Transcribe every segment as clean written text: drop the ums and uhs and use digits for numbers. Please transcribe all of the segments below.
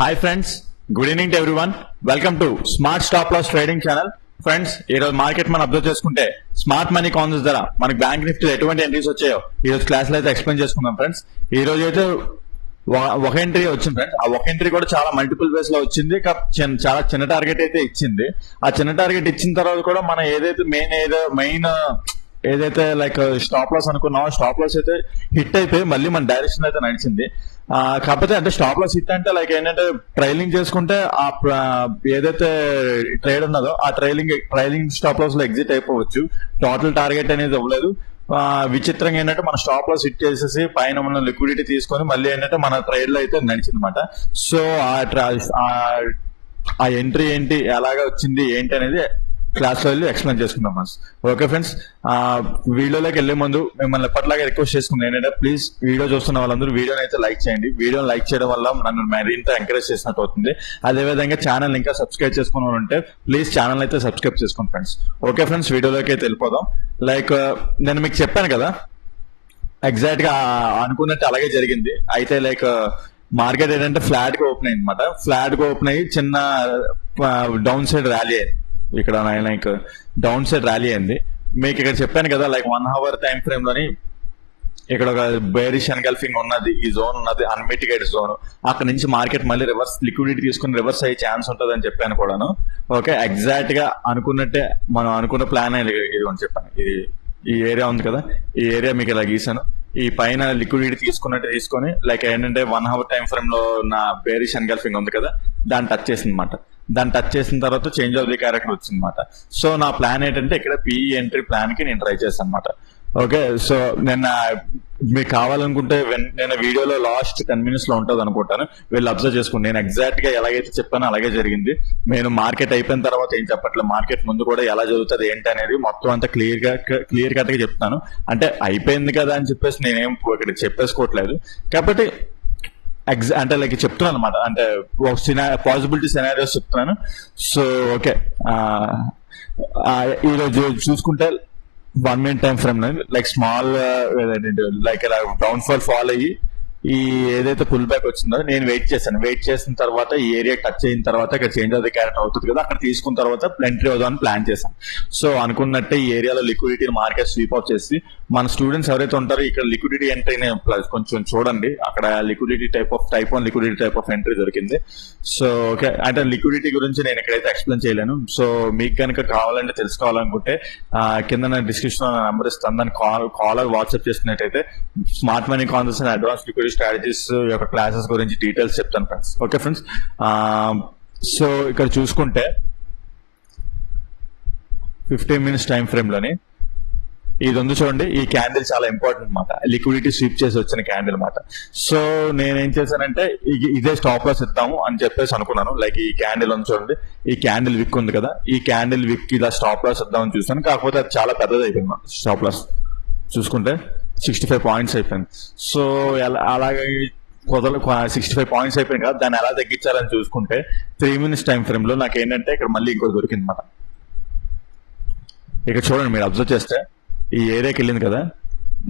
Hi friends, good evening to everyone. Welcome to smart stop loss trading channel. Friends, ఈ రోజు market మనం observe చేసుకుంటే smart money coins ద్వారా మనకి bank Nifty ఎటువంటి ఎంట్రీస్ వచ్చాయో ఈ రోజు క్లాస్ లో అయితే ఎక్స్ప్లెయిన్ చేసుకుందాం. ఫ్రెండ్స్, ఈ రోజు అయితే ఒక ఎంట్రీ వచ్చింది ఫ్రెండ్స్. ఆ ఒక ఎంట్రీ కూడా చాలా మల్టిపుల్ వేస్ లో వచ్చింది. చాలా చిన్న టార్గెట్ అయితే ఇచ్చింది. ఆ చిన్న టార్గెట్ ఇచ్చిన తర్వాత కూడా మనం ఏదైతే మెయిన్ ఏదైతే లైక్ స్టాప్ లాస్ అనుకున్నామో స్టాప్ లాస్ అయితే హిట్ అయిపోయి మళ్ళీ మన డైరెక్షన్ అయితే నడిచింది. కాకపోతే అంటే స్టాప్ లాస్ హిట్ అంటే లైక్ ఏంటంటే ట్రైలింగ్ చేసుకుంటే ఆ ఏదైతే ట్రేడ్ ఉన్నదో ఆ ట్రైలింగ్ స్టాప్ లాస్ లో ఎగ్జిట్ అయిపోవచ్చు. టోటల్ టార్గెట్ అనేది ఇవ్వలేదు. విచిత్రంగా ఏంటంటే మన స్టాప్ లాస్ హిట్ చేసేసి పైన మన లిక్విడిటీ తీసుకొని మళ్ళీ ఏంటంటే మన ట్రేడ్ లో అయితే నడిచింది అనమాట. సో ఆ ఎంట్రీ ఏంటి, ఎలాగా వచ్చింది ఏంటి అనేది క్లాస్ లో వెళ్ళి ఎక్స్ప్లెయిన్ చేసుకుందాం ఫ్రెండ్స్. ఓకే ఫ్రెండ్స్, వీడియోలోకి వెళ్లే ముందు మిమ్మల్ని ఎప్పటిలాగా రిక్వెస్ట్ చేసుకుంది ఏంటంటే ప్లీజ్ వీడియో చూస్తున్న వాళ్ళందరూ వీడియోని అయితే లైక్ చేయండి. వీడియోని లైక్ చేయడం వల్ల నన్ను మరింత ఎంకరేజ్ చేసినట్టు అవుతుంది. అదేవిధంగా ఛానల్ ఇంకా సబ్స్క్రైబ్ చేసుకుని ఉంటే ప్లీజ్ ఛానల్ అయితే సబ్స్క్రైబ్ చేసుకోండి ఫ్రెండ్స్. ఓకే ఫ్రెండ్స్, వీడియోలోకి అయితే వెళ్ళిపోదాం. లైక్ నేను మీకు చెప్పాను కదా, ఎగ్జాక్ట్ గా అనుకున్నట్టు అలాగే జరిగింది. అయితే లైక్ మార్కెట్ ఏంటంటే ఫ్లాట్ గా ఓపెన్ అయింది అనమాట. ఫ్లాట్ గా ఓపెన్ అయ్యి చిన్న డౌన్ సైడ్ ర్యాలీ అయింది. ఇక్కడ లైక్ డౌన్ సైడ్ ర్యాలీ అయింది. మీకు ఇక్కడ చెప్పాను కదా, లైక్ 1 hour టైం ఫ్రేమ్ లోని ఇక్కడ ఒక బేరిష్ ఎన్గల్ఫింగ్ ఉన్నది, ఈ జోన్ ఉన్నది అన్మిటిగేట్ జోన్. అక్కడ నుంచి మార్కెట్ మళ్ళీ రివర్స్ లిక్విడిటీ తీసుకుని రివర్స్ అయ్యే ఛాన్స్ ఉంటుంది అని చెప్పాను కూడాను. ఓకే, ఎగ్జాక్ట్ గా అనుకున్నట్టే మనం అనుకున్న ప్లాన్ ఇది అని చెప్పాను. ఈ ఏరియా ఉంది కదా, ఈ ఏరియా మీకు ఇలా గీసాను. ఈ పైన లిక్విడిటీ తీసుకొని లైక్ ఏంటంటే 1 hour టైం ఫ్రేమ్ లో ఉన్న బేరిష్ ఎన్గల్ఫింగ్ ఉంది కదా, దాన్ని టచ్ చేసింది అనమాట. దాన్ని టచ్ చేసిన తర్వాత చేంజ్ ఆఫ్ ది క్యారెక్టర్ వచ్చింది అనమాట. సో నా ప్లాన్ ఏంటంటే ఇక్కడ పిఈ ఎంట్రీ ప్లాన్ కి నేను ట్రై చేస్తాను అనమాట. ఓకే, సో నిన్న మీకు కావాలనుకుంటే నేను వీడియోలో లాస్ట్ 10 minutes లో ఉంటుంది అనుకుంటాను, వీళ్ళు అబ్జర్వ్ చేసుకోండి. నేను ఎగ్జాక్ట్ గా ఎలాగైతే చెప్పానో అలాగే జరిగింది. నేను మార్కెట్ అయిపోయిన తర్వాత ఏం చెప్పట్లేదు, మార్కెట్ ముందు కూడా ఎలా జరుగుతుంది ఏంటి అనేది మొత్తం అంతా క్లియర్ కట్ గా చెప్తాను. అంటే అయిపోయింది కదా అని చెప్పేసి నేనేం ఇక్కడ చెప్పేసుకోవట్లేదు, కాబట్టి అంటే లైక్ చెప్తున్నాను అనమాట. అంటే పాసిబిలిటీ సినారియోస్ చెప్తున్నాను. సో ఓకే, ఈరోజు చూసుకుంటే 1 minute time frame like small like ఇలా డౌన్ ఫాల్ అయ్యి ఈ ఏదైతే పుల్ బ్యాక్ వచ్చిందో నేను వెయిట్ చేసిన తర్వాత ఈ ఏరియా టచ్ అయిన తర్వాత ఇక్కడ చేంజ్ ఆఫ్ ది క్యారెక్టర్ అవుతుంది కదా, అక్కడ తీసుకున్న తర్వాత ఎంట్రీ అవుదామని ప్లాన్ చేశాను. సో అనుకున్నట్టే ఈ ఏరియాలో లిక్విడిటీని మార్కెట్ స్వీప్ ఆఫ్ చేసి మన స్టూడెంట్స్ ఎవరైతే ఉంటారో ఇక్కడ లిక్విడిటీ ఎంట్రీని కొంచెం చూడండి. అక్కడ liquidity type of liquidity type of entry దొరికింది. సో ఓకే, అంటే లిక్విడిటీ గురించి నేను ఇక్కడైతే ఎక్స్ప్లెయిన్ చేయలేను. సో మీకు కనుక కావాలంటే తెలుసుకోవాలనుకుంటే కింద నేను డిస్క్రిప్షన్ లో నెంబర్ ఇస్తాను, దాన్ని కాలర్ వాట్సాప్ చేసినట్టయితే smart money concepts and advance liquidity strategies యొక్క క్లాసెస్ గురించి డీటెయిల్స్ చెప్తాను ఫ్రెండ్స్. ఓకే ఫ్రెండ్స్, సో ఇక్కడ చూసుకుంటే 15 minutes టైం ఫ్రేమ్ లోని ఇది ఉంది చూడండి. ఈ క్యాండిల్ చాలా ఇంపార్టెంట్ అనమాట, లిక్విడిటీ స్వీప్ చేసి వచ్చిన క్యాండిల్ అనమాట. సో నేనేం చేశానంటే ఇదే స్టాప్ లాస్ ఇద్దాము అని చెప్పేసి అనుకున్నాను. లైక్ ఈ క్యాండిల్ ఉంది చూడండి, ఈ క్యాండిల్ విక్ ఉంది కదా, ఈ క్యాండిల్ విక్ ఇలా స్టాప్ లాస్ ఇద్దామని చూసాను. కాకపోతే అది చాలా పెద్దది అయిపోయింది. స్టాప్ లాస్ చూసుకుంటే 65 points అయిపోయింది. సో అలాగే 65 points అయిపోయింది కదా, దాన్ని ఎలా తగ్గించాలని చూసుకుంటే 3 minutes టైం ఫ్రేమ్ లో నాకు ఏంటంటే ఇక్కడ మళ్ళీ ఇంకోటి దొరికింది అనమాట. ఇక్కడ చూడండి, మీరు అబ్జర్వ్ చేస్తే ఈ ఏరియాకి వెళ్ళింది కదా,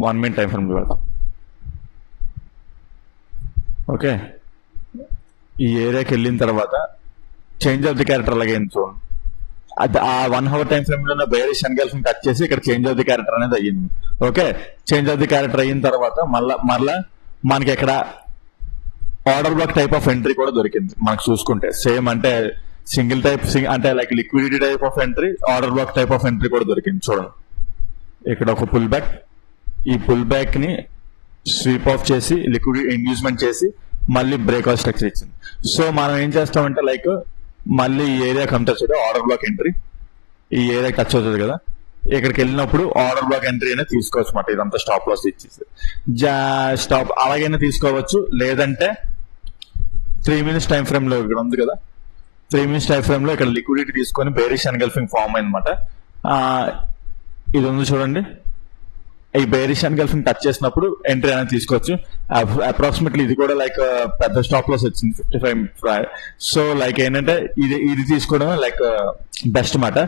1 minute టైం ఫ్రేమ్ లో పెడతాం. ఓకే, ఈ ఏరియాకి వెళ్ళిన తర్వాత చేంజ్ ఆఫ్ ది క్యారెక్టర్ అలాగే చూడండి. ఆ 1 hour టైం ఫ్రేమ్ లో బేరిష్ ఎన్గల్ఫింగ్ టచ్ చేసి ఇక్కడ చేంజ్ ఆఫ్ ది క్యారెక్టర్ అనేది అయ్యింది. Okay, change of the character అయిన తర్వాత మళ్ళా మనకి ఇక్కడ order black type of entry కూడా దొరికింది మనకు చూసుకుంటే. సేమ్ అంటే సింగిల్ టైప్ అంటే like liquidity type of entry, order black type of entry కూడా దొరికింది. చూడండి, ఇక్కడ ఒక పుల్ బ్యాక్, ఈ పుల్ బ్యాక్ ని స్వీప్ ఆఫ్ చేసి లిక్విడిటీ ఇండ్యూస్మెంట్ చేసి మళ్ళీ బ్రేక్అవుట్ స్ట్రక్చర్ ఇచ్చింది. సో మనం ఏం చేస్తామంటే లైక్ మళ్ళీ ఈ ఏరియా కంటచ్ అవుతుంది, ఆర్డర్ బ్లాక్ ఎంట్రీ ఈ ఏరియా టచ్ అవుతుంది కదా, ఇక్కడికి వెళ్ళినప్పుడు ఆర్డర్ బ్లాక్ ఎంట్రీ అనేది తీసుకోవచ్చు అన్నమాట. ఇదంతా స్టాప్ లాస్ ఇచ్చేసి స్టాప్ అలాగైనా తీసుకోవచ్చు, లేదంటే 3 minutes టైం ఫ్రేమ్ లో ఇక్కడ ఉంది కదా, 3 minutes టైం ఫ్రేమ్ లో ఇక్కడ లిక్విడిటీ తీసుకొని బేరిష్ ఎన్గల్ఫింగ్ ఫామ్ అయిందన్నమాట. ఇది ఉంది చూడండి, ఈ బేరిష్ ఎన్గల్ఫింగ్ టచ్ చేసినప్పుడు ఎంట్రీ అనేది తీసుకోవచ్చు. అప్రాక్సిమేట్లీ ఇది కూడా లైక్ పెద్ద స్టాప్ లాస్ వచ్చింది 55. సో లైక్ ఏంటంటే ఇది తీసుకోవడం లైక్ బెస్ట్ మాట.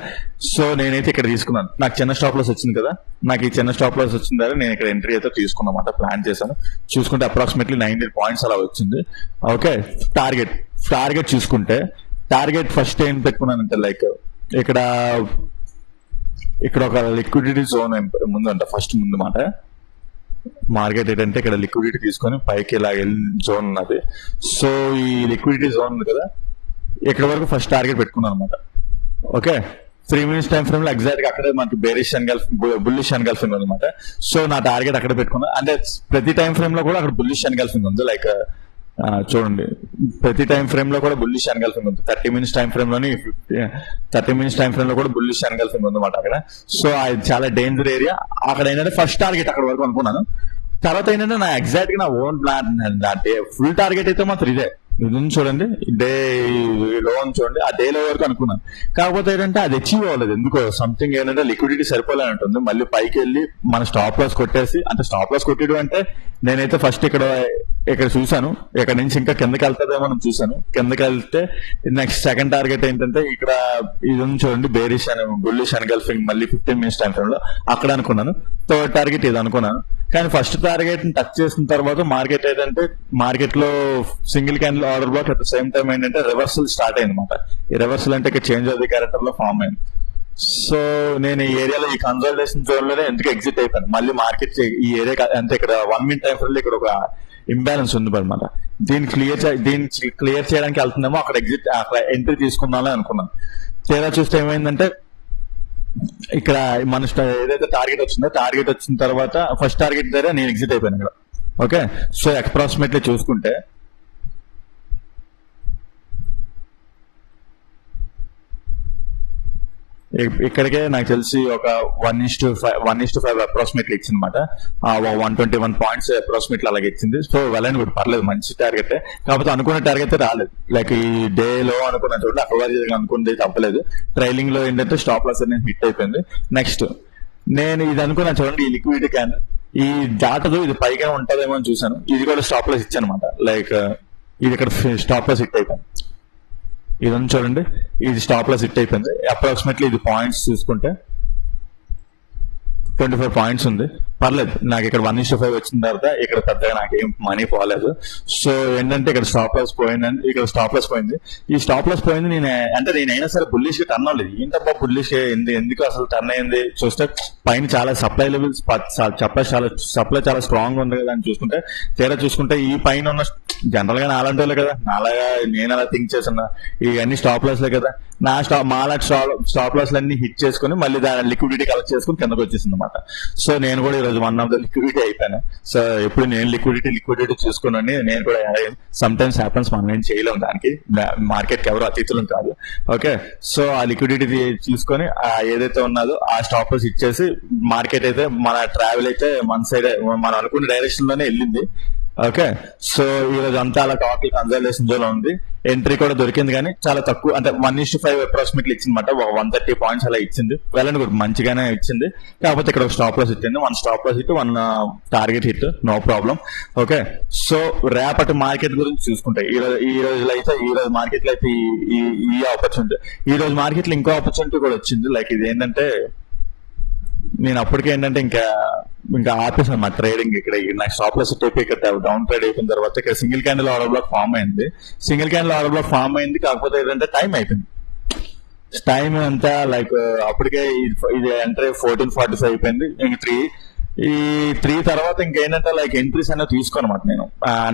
సో నేనైతే ఇక్కడ తీసుకున్నాను, నాకు చిన్న స్టాప్ లాస్ వచ్చింది కదా, నాకు ఈ చిన్న స్టాప్ లాస్ వచ్చిన తర్వాత నేను ఇక్కడ ఎంట్రీ అయితే తీసుకున్నమాట, ప్లాన్ చేశాను. చూసుకుంటే అప్రాక్సిమేట్లీ 90 పాయింట్స్ అలా వచ్చింది. ఓకే, టార్గెట్ చూసుకుంటే టార్గెట్ ఫస్ట్ ఏం పెట్టుకున్నానంటే లైక్ ఇక్కడ ఒక లిక్విడిటీ జోన్ ముందు అంట, ఫస్ట్ ముందు మాట. మార్కెట్ ఏంటంటే ఇక్కడ లిక్విడిటీ తీసుకొని పైకి ఇలా జోన్ ఉన్నది. సో ఈ లిక్విడిటీ జోన్ ఉంది కదా, ఇక్కడ వరకు ఫస్ట్ టార్గెట్ పెట్టుకున్నాను అనమాట. ఓకే, 3 minutes టైం ఫ్రేమ్ లో ఎగ్జాక్ట్ గా అక్కడే మనకి బేరిష్ బుల్లిష్ ఎన్గల్ఫింగ్ ఉంది అనమాట. సో నా టార్గెట్ అక్కడ పెట్టుకున్నా. అంటే ప్రతి టైం ఫ్రేమ్ లో కూడా అక్కడ బుల్లిష్ ఎన్గల్ఫింగ్ ఉంది. లైక్ చూడండి, ప్రతి టైం ఫ్రేమ్ లో కూడా బుల్లిష్ ఎన్గల్ఫింగ్ ఉంది. 30 minutes టైం ఫ్రేమ్ లోని 30 minutes టైం ఫ్రేమ్ లో కూడా బుల్లిష్ ఎన్గల్ఫింగ్ ఉంది అనమాట అక్కడ. సో అది చాలా డేంజర్ ఏరియా. అక్కడ ఏంటంటే ఫస్ట్ టార్గెట్ అక్కడ వరకు అనుకున్నాను. తర్వాత ఏంటంటే నా ఎగ్జాక్ట్ గా నా ఓన్ ప్లాన్ అంటే ఫుల్ టార్గెట్ అయితే మాత్రం ఇదే. ఇది చూడండి, డే లో చూడండి, ఆ డే లో వరకు అనుకున్నాను. కాకపోతే ఏంటంటే అది అచీవ్ అవ్వలేదు ఎందుకో. సంథింగ్ ఏంటంటే లిక్విడిటీ సరిపోలేనంటుంది. మళ్ళీ పైకి వెళ్ళి మన స్టాప్ లాస్ కొట్టేసి, అంటే స్టాప్ లాస్ కొట్టేయడం అంటే నేనైతే ఫస్ట్ ఇక్కడ చూసాను, ఇక్కడ నుంచి ఇంకా కిందకి వెళ్తుందేమో అని చూసాను. కిందకి వెళ్తే నెక్స్ట్ సెకండ్ టార్గెట్ ఏంటంటే ఇక్కడ ఇది చూడండి, బేరిష్ అని బుల్లిష్ ఎన్గల్ఫింగ్ మళ్ళీ 15 minutes టైం ఫ్రేమ్ లో అక్కడ అనుకున్నాను. థర్డ్ టార్గెట్ ఇది అనుకున్నాను. కానీ ఫస్ట్ టార్గెట్ టచ్ చేసిన తర్వాత మార్కెట్ ఏంటంటే మార్కెట్ లో single candle order black at the same time ఏంటంటే రివర్సల్ స్టార్ట్ అయింది అనమాట. ఈ రివర్సల్ అంటే ఇక్కడ చేంజ్ ఆఫ్ ది క్యారెక్టర్ లో ఫామ్ అయింది. సో నేను ఈ ఏరియాలో ఈ కన్సల్టేషన్ జోన్ లోనే ఎందుకు ఎగ్జిట్ అయిపోయాను. మళ్ళీ మార్కెట్ ఈ ఏరియా అంటే ఇక్కడ 1 minute టైం ఫ్రేమ్ లో ఇక్కడ ఒక ఇంబ్యాలెన్స్ ఉంది అనమాట. దీన్ని క్లియర్ చేయడానికి వెళ్తుందేమో, అక్కడ ఎంట్రీ తీసుకుందామని అనుకున్నాను. తీరా చూస్తే ఏమైందంటే ఇక్కడ మన ఏదైతే టార్గెట్ వచ్చిన తర్వాత ఫస్ట్ టార్గెట్ దగ్గర నేను ఎగ్జిట్ అయిపోయాను ఇక్కడ. ఓకే, సో అప్రాక్సిమేట్లీ చూసుకుంటే ఇక్కడికే నాకు తెలిసి ఒక 1:5 అప్రాక్సిమేట్లీ ఇచ్చింది అనమాట. 121 పాయింట్స్ అప్రాక్సిమేట్లీ అలాగే ఇచ్చింది. సో వెల్ అండ్ గుడ్, పర్లేదు, మంచి టార్గెట్. కాకపోతే అనుకున్న టార్గెట్ రాలేదు. లైక్ ఈ డే లో అనుకున్న చూడండి, అక్కడ అనుకున్నది తప్పలేదు. ట్రైలింగ్ లో ఏంటంటే స్టాప్ లాస్ అనేది హిట్ అయిపోయింది. నెక్స్ట్ నేను ఇది అనుకున్నా చూడండి, ఈ లిక్విడిటీ క్యాన్ ఈ దాటదు, ఇది పైగా ఉంటదేమో అని చూసాను. ఇది కూడా స్టాప్ లాస్ ఇచ్చాను అనమాట. లైక్ ఇది ఇక్కడ స్టాప్ లాస్ హిట్ అయిపోయింది. ఇదని చూడండి, ఇది స్టాప్ లాస్ హిట్ అయిపోయింది. అప్రాక్సిమేట్లీ ఇది పాయింట్స్ చూసుకుంటే 24 పాయింట్స్ ఉంది. పర్లేదు, నాకు ఇక్కడ 1:5 వచ్చిన తర్వాత ఇక్కడ పెద్దగా నాకేం మనీ పోలేదు. సో ఏంటంటే ఇక్కడ స్టాప్ లాస్ పోయింది. ఈ స్టాప్ లాస్ పోయింది. నేనైనా సరే బుల్లిష్ గా టర్న్ అవ్వలేదు. ఏంటబ్బా బుల్లిష్ ఎందుకు అసలు టర్న్ అయింది చూస్తే పైన చాలా సప్లై లెవెల్స్, సప్లై చాలా స్ట్రాంగ్ ఉంది కదా అని చూసుకుంటే, తీరా చూసుకుంటే ఈ పైన ఉన్న జనరల్ గా నాలంటి వాళ్ళు కదా, నేను అలా థింక్ చేస్తున్నా, ఇవన్నీ స్టాప్ లాస్లే కదా. మాలాంటి స్టాప్ లాస్ అన్ని హిట్ చేసుకుని మళ్ళీ దాని లిక్విడిటీ కలెక్ట్ చేసుకుని కిందకు వచ్చేసింది అనమాట. సో నేను కూడా ఈరోజు 1 of the లిక్విడిటీ అయిపోయాను. సో ఎప్పుడు నేను లిక్విడిటీ చూసుకున్నాను. నేను కూడా సమ్ టైమ్స్ హ్యాపన్స్, మనం ఏం చేయలేము దానికి, మార్కెట్ కి ఎవరు అతిథులం కాదు. ఓకే, సో ఆ లిక్విడిటీ చూసుకొని ఏదైతే ఉన్నదో ఆ స్టాప్ లాస్ ఇచ్చేసి మార్కెట్ అయితే మన ట్రావెల్ అయితే మన సైడ్ మనం అనుకున్న డైరెక్షన్ లోనే వెళ్ళింది. ఓకే, సో ఈ రోజు అంతా అలా టోటల్ కన్సల్టేషన్ జోన్ ఉంది. ఎంట్రీ కూడా దొరికింది, కానీ చాలా తక్కువ, అంటే 1:5 అప్రాక్సిమేట్లీ ఇచ్చిందన్నమాట. 130 పాయింట్స్ అలా ఇచ్చింది. వెళ్ళండి కూడా మంచిగానే ఇచ్చింది. కాకపోతే ఇక్కడ ఒక స్టాప్ లాస్ ఇచ్చింది. 1 stop loss hit, 1 target hit, no problem. Okay, so రేపటి మార్కెట్ గురించి చూసుకుంటే ఈ రోజు మార్కెట్ లో అయితే ఈ ఆపర్చునిటీ, ఈ రోజు మార్కెట్ లో ఇంకో ఆపర్చునిటీ కూడా వచ్చింది. లైక్ ఇది ఏంటంటే నేను అప్పటికే ఏంటంటే ఇంకా ఆపేసాను మా ట్రేడింగ్. ఇక్కడ నాకు స్టాప్ లాస్ హిట్ అయిపోయి ఇక్కడ డౌన్ ట్రేడ్ అయిపోయిన తర్వాత ఇక్కడ single candle order block form అయింది. కాకపోతే ఏంటంటే టైం అయిపోయింది. టైం అంతా లైక్ అప్పటికే ఇది ఎంట్రీ 14:45 అయిపోయింది. ఇంక 3 తర్వాత ఇంకేంటంటే లైక్ ఎంట్రీస్ అనేది తీసుకోనమాట.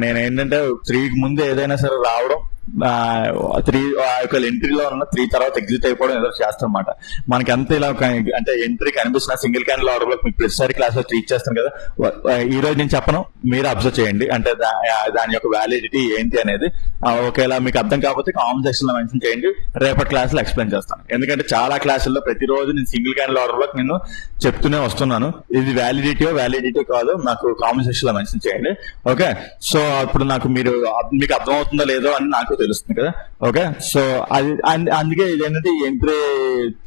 నేను ఏంటంటే 3కి ముందు ఏదైనా సరే రావడం, 3 ఎంట్రీలో ఉన్న 3 తర్వాత ఎగ్జిట్ అయిపోవడం ఏదో చేస్తారన్నమాట. మనకి అంత ఇలా అంటే ఎంట్రీ కనిపిస్తున్న సింగిల్ క్యాండిల్ ఆర్డర్ బ్లాక్ మీకు ప్రతిసారి క్లాస్ లో టీచ్ చేస్తాను కదా. ఈ రోజు నేను చెప్పను, మీరు అబ్జర్వ్ చేయండి. అంటే దాని యొక్క వ్యాలిడిటీ ఏంటి అనేది. ఒకవేళ మీకు అర్థం కాకపోతే కామెంట్ సెక్షన్ లో మెన్షన్ చేయండి, రేపటి క్లాస్ లో ఎక్స్ప్లెయిన్ చేస్తాను. ఎందుకంటే చాలా క్లాసుల్లో ప్రతిరోజు నేను సింగిల్ క్యాండిల్ ఆర్డర్ బ్లాక్ నేను చెప్తూనే వస్తున్నాను. ఇది వ్యాలిడిటీ కాదు, నాకు కామెంట్ సెక్షన్ లో మెన్షన్ చేయండి. ఓకే, సో అప్పుడు మీకు అర్థమవుతుందో లేదో అని నాకు తెలుస్తుంది కదా. ఓకే, సో అది అందుకే ఇదేంటంటే ఈ ఎంట్రీ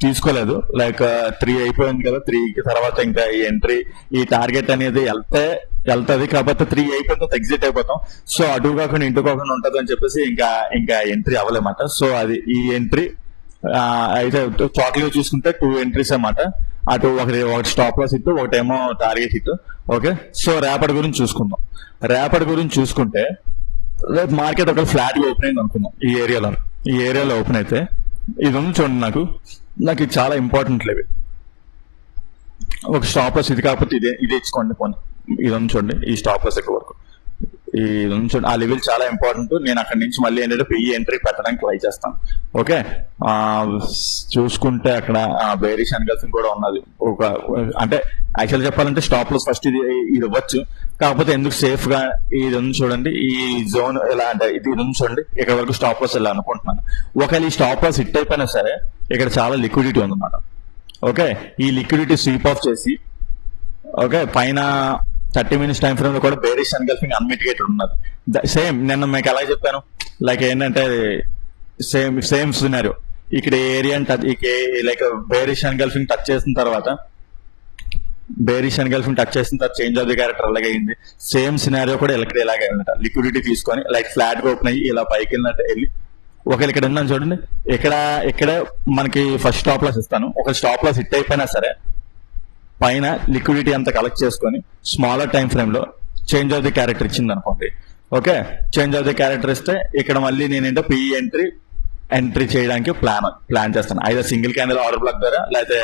తీసుకోలేదు. లైక్ 3 అయిపోయింది కదా, 3 తర్వాత ఇంకా ఈ ఎంట్రీ ఈ టార్గెట్ అనేది వెళ్తే వెళ్తుంది, కాకపోతే 3 అయిపోయిన తర్వాత ఎగ్జిట్ అయిపోతాం. సో అటు కాకుండా ఇంటూ కాకుండా ఉంటుంది అని చెప్పేసి ఇంకా ఎంట్రీ అవ్వలేమాట. సో అది ఈ ఎంట్రీ అయితే టోటల్ గా చూసుకుంటే 2 ఎంట్రీస్ అన్నమాట. అటు ఒకటి స్టాప్ లాస్ హిట్, ఒకటేమో టార్గెట్ హిట్. ఓకే, సో రేపటి గురించి చూసుకుందాం. రేపటి గురించి చూసుకుంటే రేపు మార్కెట్ ఒక ఫ్లాట్ గా ఓపెన్ అయింది అనుకుందాం. ఈ ఏరియాలో ఓపెన్ అయితే ఇది ఉంది చూడండి. నాకు ఇది చాలా ఇంపార్టెంట్ లెవెల్. ఒక స్టాప్ లాస్ ఇది కాకపోతే ఇదే ఇచ్చుకోండి పోనీ. ఇది ఉంది చూడండి, ఈ స్టాప్ లాస్ ఎక్కువ వరకు ఇది ఉంది చూడండి. ఆ లెవెల్ చాలా ఇంపార్టెంట్. నేను అక్కడి నుంచి మళ్ళీ ఏంటంటే పిఈ ఎంట్రీ పెట్టడానికి ట్రై చేస్తాను. ఓకే, చూసుకుంటే అక్కడ బేరిష్ ఎన్గల్ఫింగ్ కూడా ఉన్నది. అంటే యాక్చువల్ చెప్పాలంటే స్టాప్ లాస్ ఫస్ట్ ఇది ఇవ్వచ్చు, కాకపోతే ఎందుకు సేఫ్ గా ఇది ఉంది చూడండి. ఈ జోన్ ఎలా అంటే ఇది ఉంది చూడండి, ఇక్కడ వరకు స్టాప్ లాస్ వెళ్ళాలి అనుకుంటున్నాను. ఒకవేళ ఈ స్టాప్ లాస్ హిట్ అయిపోయినా సరే ఇక్కడ చాలా లిక్విడిటీ ఉందన్నమాట. ఓకే, ఈ లిక్విడిటీ స్వీప్ ఆఫ్ చేసి ఓకే పైన 30 minutes టైం ఫ్రేమ్ లో కూడా బేరిష్ ఎన్గల్ఫింగ్ అన్మిటిగేటెడ్ ఉన్నది. సేమ్ నేను మీకు ఎలా చెప్పాను, లైక్ ఏంటంటే సేమ్ సినారియో ఇక్కడ area like bearish engulfing touch చేసిన తర్వాత చేంజ్ ఆఫ్ ది క్యారెక్టర్ అలాగే అయింది. సేమ్ సినారియో కూడా ఇలాగే అనమాట. లిక్విడిటీ తీసుకొని లైక్ ఫ్లాట్ గా ఓపెన్ అయ్యి ఇలా పైకి వెళ్ళినట్టు వెళ్ళి ఒకవేళ ఇక్కడ ఉన్నాను చూడండి. ఇక్కడ మనకి ఫస్ట్ స్టాప్ లాస్ ఇస్తాను. ఒక స్టాప్ లాస్ హిట్ అయిపోయినా సరే పైన లిక్విడిటీ అంతా కలెక్ట్ చేసుకొని స్మాలర్ టైం ఫ్రేమ్ లో చేంజ్ ఆఫ్ ది క్యారెక్టర్ ఇచ్చింది అనుకోండి. Okay, change of the character ఇస్తే ఇక్కడ మళ్ళీ నేనేంటో పిఈ ఎంట్రీ చేయడానికి ప్లాన్ చేస్తాను. Either single candle order black ద్వారా లేకపోతే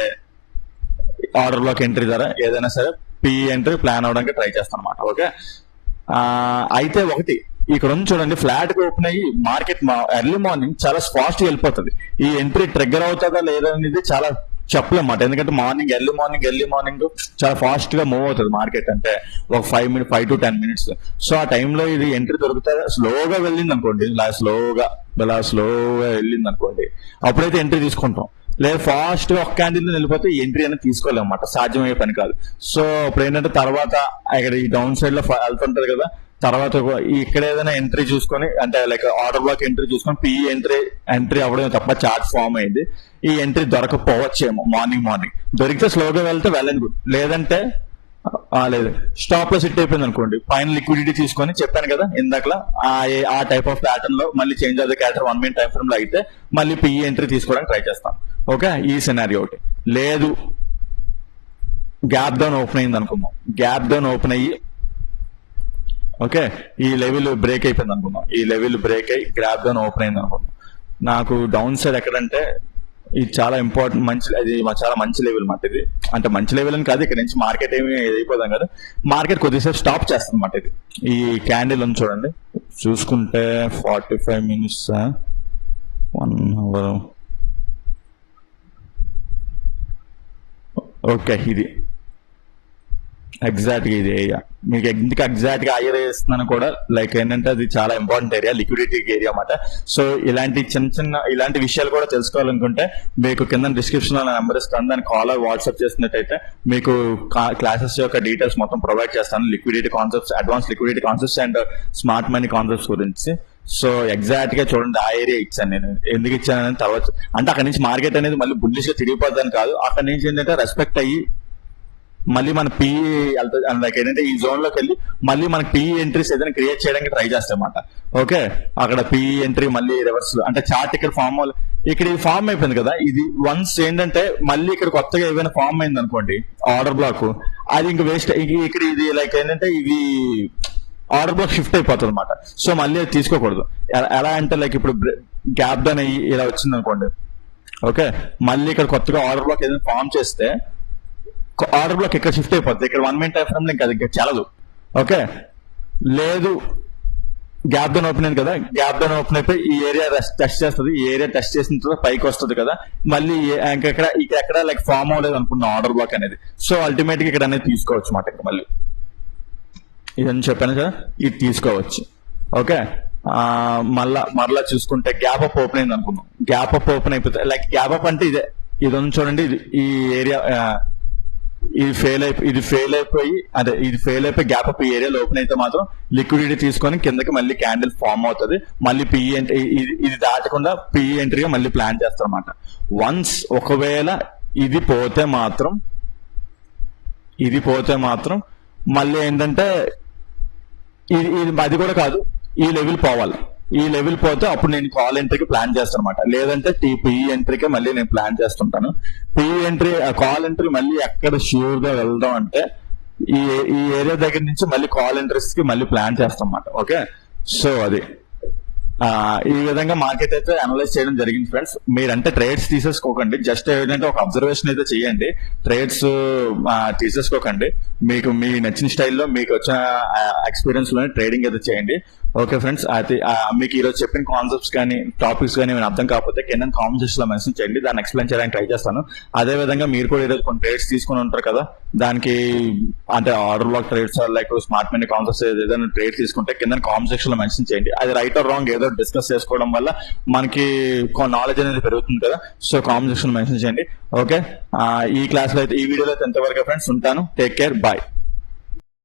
ఆర్డర్ బ్లాక్ ఎంట్రీ ద్వారా ఏదైనా సరే పిఈ ఎంట్రీ ప్లాన్ అవడానికి ట్రై చేస్తాను అనమాట. ఓకే, అయితే ఒకటి ఇక్కడ ఉంది చూడండి, ఫ్లాట్ గా ఓపెన్ అయ్యి మార్కెట్ ఎర్లీ మార్నింగ్ చాలా ఫాస్ట్ గా వెళ్ళిపోతుంది. ఈ ఎంట్రీ ట్రిగ్గర్ అవుతుందా లేదా అనేది చాలా చెప్పలేమాట. ఎందుకంటే ఎర్లీ మార్నింగ్ చాలా ఫాస్ట్ గా మూవ్ అవుతుంది మార్కెట్. అంటే ఒక 5 to 10 minutes. సో ఆ టైంలో ఇది ఎంట్రీ దొరుకుతా స్లోగా వెళ్ళింది అనుకోండి, స్లోగా వెళ్ళింది అనుకోండి, అప్పుడైతే ఎంట్రీ తీసుకుంటాం. లేదా ఫాస్ట్ గా ఒక క్యాండిల్ వెళ్ళిపోతే ఈ ఎంట్రీ అనేది తీసుకోలేము అన్నమాట, సాధ్యమయ్యే పని కాదు. సో ఇప్పుడు ఏంటంటే తర్వాత ఇక్కడ ఈ డౌన్ సైడ్ లో వెళ్తుంటది కదా, తర్వాత ఇక్కడ ఏదైనా ఎంట్రీ చూసుకొని అంటే లైక్ ఆర్డర్ బ్లాక్ ఎంట్రీ చూసుకొని పిఈ ఎంట్రీ అవ్వడం తప్ప చార్ట్ ఫామ్ అయింది. ఈ ఎంట్రీ దొరకపోవచ్చేమో మార్నింగ్ దొరికితే స్లోగా వెళ్తే వెళ్ళండి, లేదంటే లేదు స్టాప్ లో సిట్ అయిపోయింది అనుకోండి, పైన లిక్విడిటీ తీసుకొని చెప్పాను కదా ఇందాకలా ఆ టైప్ ఆఫ్ ప్యాటర్న్ లో మళ్ళీ change of the character 1 minute time frame లో అయితే మళ్ళీ పిఈ ఎంట్రీ తీసుకోవడానికి ట్రై చేస్తాం. ఓకే, ఈ సినారియో ఒకటి. లేదు గ్యాప్ డౌన్ ఓపెన్ అయింది అనుకుందాం, గ్యాప్ డౌన్ ఓపెన్ అయ్యి ఓకే ఈ లెవెల్ బ్రేక్ అయిపోయింది అనుకుందాం, ఈ లెవెల్ బ్రేక్ అయ్యి గ్యాప్ డౌన్ ఓపెన్ అయింది అనుకుందాం. నాకు డౌన్ సైడ్ ఎక్కడంటే ఇది చాలా ఇంపార్టెంట్, అది చాలా మంచి లెవెల్ మాట. ఇది అంటే మంచి లెవెల్ అని కాదు, ఇక్కడ నుంచి మార్కెట్ ఏమి అయిపోదాం కదా, మార్కెట్ కొద్దిసేపు స్టాప్ చేస్తుంది అన్నమాట. ఇది ఈ క్యాండిల్ ఉంది చూడండి, చూసుకుంటే 45 minutes 1 hour. ఓకే, ఇది ఎగ్జాక్ట్ గా ఇది ఏరియా మీకు ఎందుకు ఎగ్జాక్ట్ గా ఏరియా ఇస్తున్నాను కూడా లైక్ ఏంటంటే అది చాలా ఇంపార్టెంట్ ఏరియా, లిక్విడిటీ ఏరియా అన్నమాట. సో ఇలాంటి ఇలాంటి విషయాలు కూడా తెలుసుకోవాలనుకుంటే మీకు కింద డిస్క్రిప్షన్ లో నెంబర్ ఇస్తాను, దాన్ని కాల్ వాట్సాప్ చేసినట్టయితే మీకు క్లాసెస్ యొక్క డీటెయిల్స్ మొత్తం ప్రొవైడ్ చేస్తాను. Liquidity concepts, advance liquidity concepts and smart money concepts గురించి. సో ఎగ్జాక్ట్ గా చూడండి ఆ ఏరియా ఇచ్చాను నేను. ఎందుకు ఇచ్చానని తర్వాత అంటే అక్కడ నుంచి మార్కెట్ అనేది మళ్ళీ బుల్లిష్ గా తిరిగిపోద్దని కాదు, అక్కడ నుంచి ఏంటంటే రెస్పెక్ట్ అయ్యి మళ్ళీ మన పిఈ లైక్ ఏంటంటే ఈ జోన్ లోకి వెళ్ళి మళ్ళీ మనకి పిఈ ఎంట్రీస్ ఏదైనా క్రియేట్ చేయడానికి ట్రై చేస్తామన్నమాట. ఓకే, అక్కడ పిఈ ఎంట్రీ మళ్ళీ రివర్స్ అంటే చార్ట్ ఇక్కడ ఇక్కడ ఇది ఫామ్ అయిపోయింది కదా, ఇది వన్స్ ఏంటంటే మళ్ళీ ఇక్కడ కొత్తగా ఏమైనా ఫామ్ అయింది అనుకోండి ఆర్డర్ బ్లాక్, అది ఇంక వేస్ట్. ఇక్కడ ఇది లైక్ ఏంటంటే ఇది ఆర్డర్ బ్లాక్ షిఫ్ట్ అయిపోతుంది అనమాట. సో మళ్ళీ అది తీసుకోకూడదు. ఎలా అంటే లైక్ ఇప్పుడు గ్యాప్ డౌన్ అయ్యి ఇలా వచ్చింది అనుకోండి, ఓకే మళ్ళీ ఇక్కడ కొత్తగా ఆర్డర్ బ్లాక్ ఏదైనా ఫామ్ చేస్తే ఆర్డర్ బ్లాక్ ఇక్కడ షిఫ్ట్ అయిపోతుంది, ఇక్కడ 1 minute టైం ఫ్రేమ్ లో ఇంకా అది చలదు. ఓకే, లేదు గ్యాప్ డౌన్ ఓపెన్ అయింది కదా, గ్యాప్ డౌన్ ఓపెన్ అయిపోయి ఈ ఏరియా టెస్ట్ చేస్తుంది, ఈ ఏరియా టెస్ట్ చేసిన తర్వాత పైకి వస్తుంది కదా, మళ్ళీ ఎక్కడ లైక్ ఫామ్ అవ్వలేదు అనుకున్న ఆర్డర్ బ్లాక్ అనేది. సో అల్టిమేట్ గా ఇక్కడ అనేది తీసుకోవచ్చు మాట. ఇంకా మళ్ళీ ఇదని చెప్పాను కదా, ఇది తీసుకోవచ్చు. ఓకే, మరలా చూసుకుంటే గ్యాప్ అప్ ఓపెన్ అయింది అనుకున్నాం, గ్యాప్ అప్ ఓపెన్ అయిపోతుంది. లైక్ గ్యాప్ అప్ అంటే ఇది ఉంది చూడండి, ఈ ఏరియా ఇది ఫెయిల్ అయిపోయి గ్యాప్ అప్ ఈ ఏరియాలో ఓపెన్ అయితే మాత్రం లిక్విడిటీ తీసుకొని కిందకి మళ్ళీ క్యాండిల్ ఫామ్ అవుతుంది. మళ్ళీ పిఈ ఎంట్రీ ఇది దాటకుండా పిఈ ఎంట్రీగా మళ్ళీ ప్లాన్ చేస్తాం అన్నమాట. వన్స్ ఒకవేళ ఇది పోతే మాత్రం మళ్ళీ ఏంటంటే ఇది అది కూడా కాదు, ఈ లెవెల్ పోవాలి. ఈ లెవెల్ పోతే అప్పుడు నేను కాల్ ఎంట్రీకి ప్లాన్ చేస్తాను అనమాట. లేదంటే పిఈ ఎంట్రీకే మళ్ళీ నేను ప్లాన్ చేస్తుంటాను. పిఈ ఎంట్రీ, కాల్ ఎంట్రీ మళ్ళీ ఎక్కడ ష్యూర్ గా వెళ్దాం అంటే ఈ ఈ ఏరియా దగ్గర నుంచి మళ్ళీ కాల్ ఎంట్రీస్ కి మళ్ళీ ప్లాన్ చేస్తాం అన్నమాట. ఓకే, సో అది ఈ విధంగా మార్కెట్ అయితే అనలైజ్ చేయడం జరిగింది ఫ్రెండ్స్. మీరంటే ట్రేడ్స్ తీసేసుకోకండి, జస్ట్ ఏంటంటే ఒక అబ్జర్వేషన్ అయితే చేయండి. ట్రేడ్స్ తీసేసుకోకండి. మీకు మీ నచ్చిన స్టైల్లో మీకు వచ్చిన ఎక్స్పీరియన్స్ లోనే ట్రేడింగ్ అయితే చేయండి. ఓకే ఫ్రెండ్స్, అయితే మీకు ఈరోజు చెప్పిన కాన్సెప్ట్స్ కానీ టాపిక్స్ కానీ ఏమైనా అర్థం కాకపోతే కింద కామెంట్ సెక్షన్ లో మెన్షన్ చేయండి, దాన్ని ఎక్స్ప్లెయిన్ చేయడానికి ట్రై చేస్తాను. అదే విధంగా మీరు కూడా ఈరోజు కొన్ని ట్రేడ్స్ తీసుకుని ఉంటారు కదా, దానికి అంటే order block trades like smart money concepts ఏదైనా ట్రేడ్ తీసుకుంటే కింద కామెంట్ సెక్షన్ లో మెన్షన్ చేయండి. అది రైట్ ఆర్ రాంగ్ ఏదో డిస్కస్ చేసుకోవడం వల్ల మనకి నాలెడ్జ్ అనేది పెరుగుతుంది కదా, సో కామెంట్ సెక్షన్ లో మెన్షన్ చేయండి. ఓకే, ఈ క్లాస్ లో అయితే ఈ వీడియోలో అయితే ఎంతవరకు ఫ్రెండ్స్, ఉంటాను. Take care, bye.